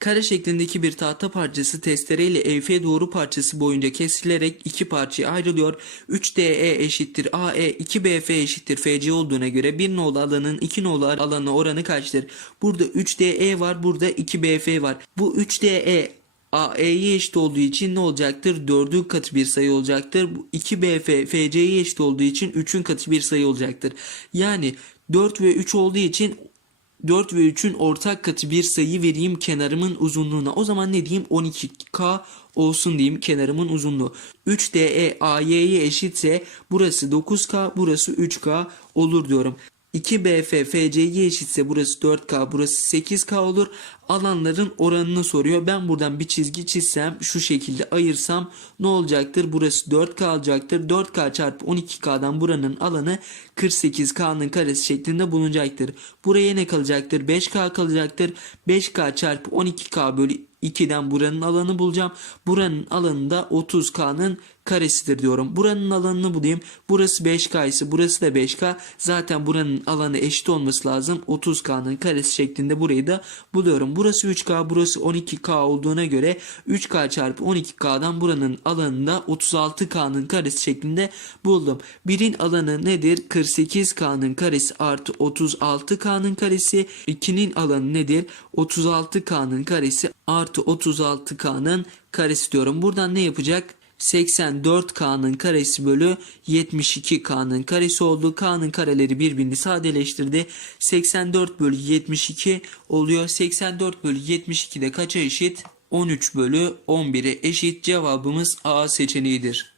Kare şeklindeki bir tahta parçası testereyle EF doğru parçası boyunca kesilerek iki parçaya ayrılıyor. 3DE eşittir AE, 2BF eşittir FC olduğuna göre bir nolu alanın 2 nolu alanına oranı kaçtır? Burada 3DE var, burada 2BF var. Bu 3DE AE'ye eşit olduğu için ne olacaktır? 4'ün katı bir sayı olacaktır. Bu 2BF FC'ye eşit olduğu için 3'ün katı bir sayı olacaktır. Yani 4 ve 3 olduğu için 4 ve 3'ün ortak katı bir sayı vereyim kenarımın uzunluğuna. O zaman ne diyeyim? 12K olsun diyeyim kenarımın uzunluğu. 3DE AY'ye eşitse burası 9K burası 3K olur diyorum. 2BF FC'ye eşitse burası 4K burası 8K olur. Alanların oranını soruyor. Ben buradan bir çizgi çizsem şu şekilde ayırsam ne olacaktır? Burası 4K olacaktır. 4K çarpı 12K'dan buranın alanı 48K'nın karesi şeklinde bulunacaktır. Buraya ne kalacaktır? 5K kalacaktır. 5K çarpı 12K bölü 2'den buranın alanı bulacağım. Buranın alanı da 30K'nın karesidir diyorum. Buranın alanını bulayım. Burası 5K ise burası da 5K. Zaten buranın alanı eşit olması lazım. 30K'nın karesi şeklinde burayı da buluyorum. Burası 3K, burası 12K olduğuna göre 3K çarpı 12K'dan buranın alanında 36K'nın karesi şeklinde buldum. Birin alanı nedir? 48K'nın karesi artı 36K'nın karesi. 2'nin alanı nedir? 36K'nın karesi artı 36K'nın karesi diyorum. Buradan ne yapacak? 84K'nın karesi bölü 72K'nın karesi oldu. K'nın kareleri birbirini sadeleştirdi. 84 bölü 72 oluyor. 84 bölü 72 de kaça eşit? 13 bölü 11'e eşit cevabımız A seçeneğidir.